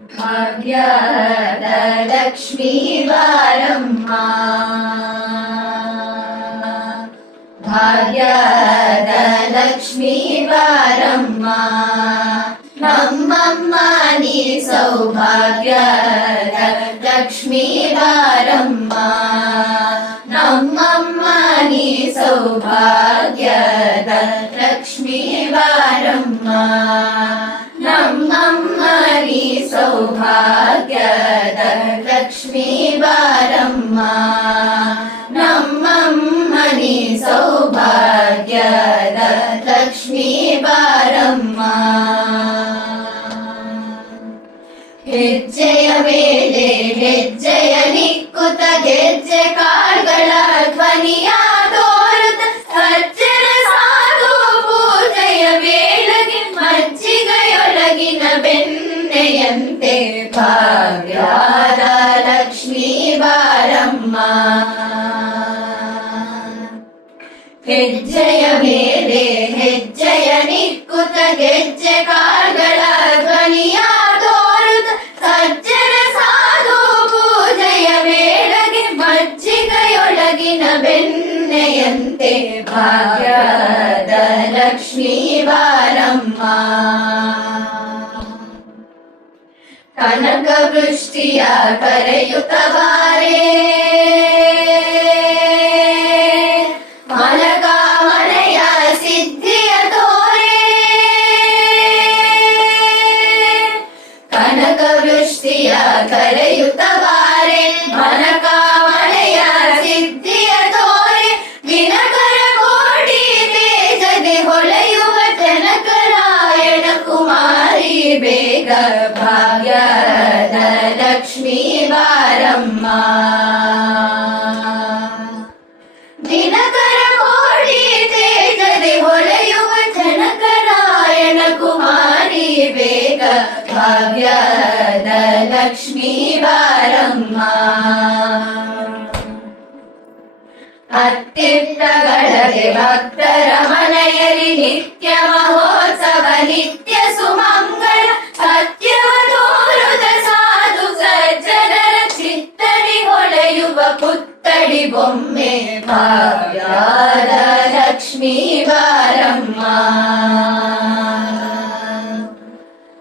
ಭಾಗ್ಯದ ಲಕ್ಷ್ಮೀ ಬಾರಮ್ಮ, ಭಾಗ್ಯದ ಲಕ್ಷ್ಮೀ ಬಾರಮ್ಮ, ನಮ್ಮಮ್ಮ ನೀ ಸೌಭಾಗ್ಯದ ಲಕ್ಷ್ಮೀ ಬಾರಮ್ಮ, ನಮ್ಮಮ್ಮ ನೀ ಸೌಭಾಗ್ಯದ ಲಕ್ಷ್ಮೀ ಬಾರಮ್ಮ, ನಮ್ಮಮ್ಮ ನೀ ಸೌಭಾಗ್ಯದ ಲಕ್ಷ್ಮೀ ಬಾರಮ್ಮ, ನಮ್ಮಮ್ಮ ನೀ ಸೌಭಾಗ್ಯದ ಲಕ್ಷ್ಮೀ ಬಾರಮ್ಮ. ಹೆಜ್ಜೆಯ ಮೇಲೆ ಹೆಜ್ಜೆಯ ನಿಕ್ಕುತ ಗೆಜ್ಜೆ ಕಾಳ್ಗಳ ಧ್ವನಿಯ ತೋರುತ್ತ ಸಜ್ಜನ ಸಾಧು ಪೂಜೆಯ ವೇಳೆಗೆ ಮಜ್ಜಿಗೆಯೊಳಗಿನ ಬೆಣ್ಣೆಯಂತೆ ಭಾಗ್ಯದ ಲಕ್ಷ್ಮೀ ಬಾರಮ್ಮ, ಹೆಜ್ಜೆಯ ಮೇಲೆ ಹೆಜ್ಜೆಯ ನಿಕ್ಕುತ ಗೆಜ್ಜೆ ಕಾಳ್ಗಳ ಧ್ವನಿಯ ತೋರುತ್ತ ಸಜ್ಜನ ಸಾಧು ಪೂಜೆಯ ವೇಳೆಗೆ ಮಜ್ಜಿಗೆಯೊಳಗಿನ ಬೆಣ್ಣೆಯಂತೆ ಭಾಗ್ಯದ ಲಕ್ಷ್ಮೀ ಬಾರಮ್ಮ. ಕನಕ ವೃಷ್ಟಿಯ ಕರೆಯುತ್ತ ಬಾರೇ, ಮನಕಾಮನೆಯ ಸಿದ್ಧಿಯ ತೋರೆ, ಕನಕ ವೃಷ್ಟಿಯ ಕರೆಯುತ್ತ ಬಾರೆ, ಮನಕಾಮನೆಯ ಸಿದ್ಧಿಯ ತೋರೆ, ದಿನಕರ ಕೋಟಿ ತೇಜದೆ ಹೊಳೆಯುವ ಜನಕರಾಯಣ ಕುಮಾರಿ ಬೇಗ ಭಾಗ್ಯದ ಲಕ್ಷ್ಮೀ ಬಾರಮ್ಮ, ದಿನಕರ ಕೋಟಿ ತೇಜದೆ ಹೊಳೆಯುವ ಜನಕರಾಯಣ ಕುಮಾರಿ ಬೇಗ ಭಾಗ್ಯದ ಲಕ್ಷ್ಮೀ ಬಾರಮ್ಮ. ಅತ್ತಿತ್ತಗಳಗೆ ಭಕ್ತರ ಮನೆಯಲ್ಲಿ ನಿತ್ಯ ಮಹೋತ್ಸವ ನಿತ್ಯ ಸುಮಂಗಳ ಸತ್ಯವ ತೋರುದ ಸಾಧು ಸಜ್ಜನರ ಚಿತ್ತಡಿ ಹೊಳೆಯುವ ಪುತ್ತಡಿ ಬೊಮ್ಮೆ ಭಾಗ್ಯದ ಲಕ್ಷ್ಮೀ ಬಾರಮ್ಮ.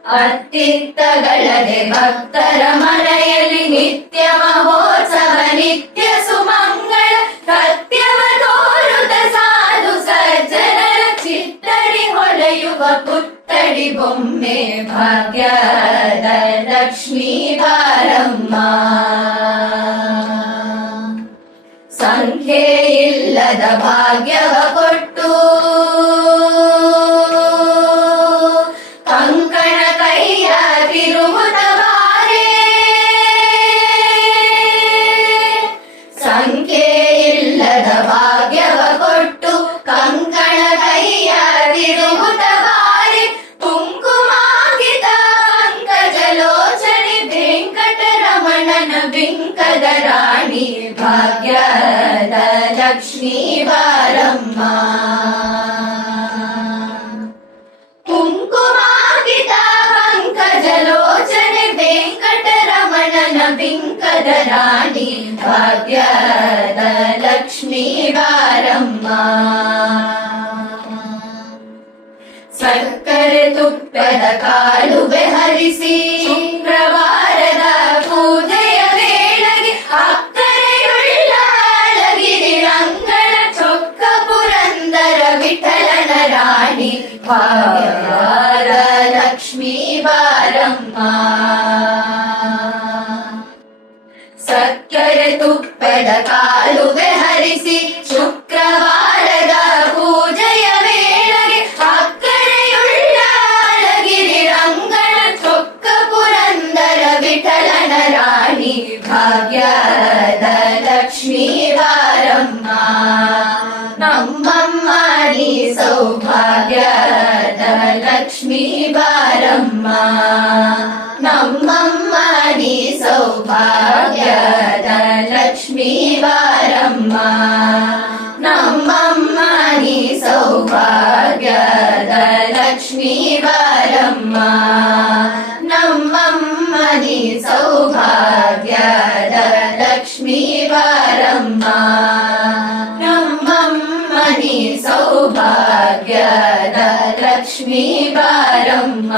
ಅತ್ತಿತ್ತಗಳದೆ ಭಕ್ತರ ಮನೆಯಲ್ಲಿ ನಿತ್ಯ ಮಹೋತ್ಸವ ನಿತ್ಯ ಸುಮಂಗಳ ಸತ್ಯವ ತೋರುದ ಸಾಧು ಸಜ್ಜನರ ಚಿತ್ತಡಿ ಹೊಳೆಯುವ ಪುತ್ತಡಿ ಬೊಮ್ಮೆ ಭಾಗ್ಯದ ಲಕ್ಷ್ಮೀ ಬಾರಮ್ಮ. ಸಂಖ್ಯೆ ಇಲ್ಲದ ಭಾಗ್ಯವ ಕೊಟ್ಟು ಕಂಕಣ ಕೈಯ ತಿರುವುದ ಬಾರೆ, ಸಂಖ್ಯೆ ಇಲ್ಲದ ಭಾಗ್ಯವ ಕೊಟ್ಟು ಕಂಕಣ ಕೈಯ ತಿರುವುದ ಬಾರೆ, ಕುಂಕುಮಾಂಕಿತ ಪಂಕಜಲೋಚನೆ ವೆಂಕಟರಮಣನ ಬಿಂಕದ ರಾಣಿ ಭಾಗ್ಯದ ಲಕ್ಷ್ಮೀ ಬಾರಮ್ಮ. ಕುಂಕುಮಾಂಕಿತ ಪಂಕಜಲೋಚನೆ ವೆಂಕಟರಮಣನ ಬಿಂಕದ ರಾಣಿ ಭಾಗ್ಯದ ಲಕ್ಷ್ಮೀ ಬಾರಮ್ಮ. ಸಕ್ಕರೆ ತುಪ್ಪದ ಕಾಲುವೆ ಹರಿಸಿ ಶುಕ್ರವಾರದ ಪೂಜೆಯ ವೇಳೆಗೆ ಅಕ್ಕರೆಯುಳ್ಳ ಅಳಗಿರಿ ರಂಗನ ಚೊಕ್ಕ ಪುರಂದರ ವಿಠಲನ ರಾಣಿ ಭಾಗ್ಯದ ಲಕ್ಷ್ಮೀ ಬಾರಮ್ಮ. ಸಕ್ಕರೆ ತುಪ್ಪದ ಕಾಲುವೆ ಹರಿಸಿ ಶುಕ್ರವಾರದ ಪೂಜೆಯ ವೇಳೆಗೆ ಅಕ್ಕರೆಯುಳ್ಳ ಅಳಗಿರಿ ರಂಗನ ಚೊಕ್ಕ ಪುರಂದರ ವಿಠಲನ ರಾಣಿ ಭಾಗ್ಯದ ಲಕ್ಷ್ಮೀ ಬಾರಮ್ಮ. ನಮ್ಮಮ್ಮ ನೀ ಸೌಭಾಗ್ಯದ ಲಕ್ಷ್ಮೀ ಬಾರಮ್ಮ, ನಮ್ಮಮ್ಮ ನೀ ಸೌಭಾಗ್ಯದ ಲಕ್ಷ್ಮೀ ಬಾರಮ್ಮ, ನಮ್ಮಮ್ಮ ನೀ ಸೌಭಾಗ್ಯದ ಲಕ್ಷ್ಮೀ ಬಾರಮ್ಮ, ನಮ್ಮಮ್ಮ ಲಕ್ಷ್ಮೀ ಬಾರಮ್ಮ ನಮ್ಮಮ್ಮನಿ ಸೌಭಾಗ್ಯದ ಲಕ್ಷ್ಮೀ ಬಾರಮ್ಮ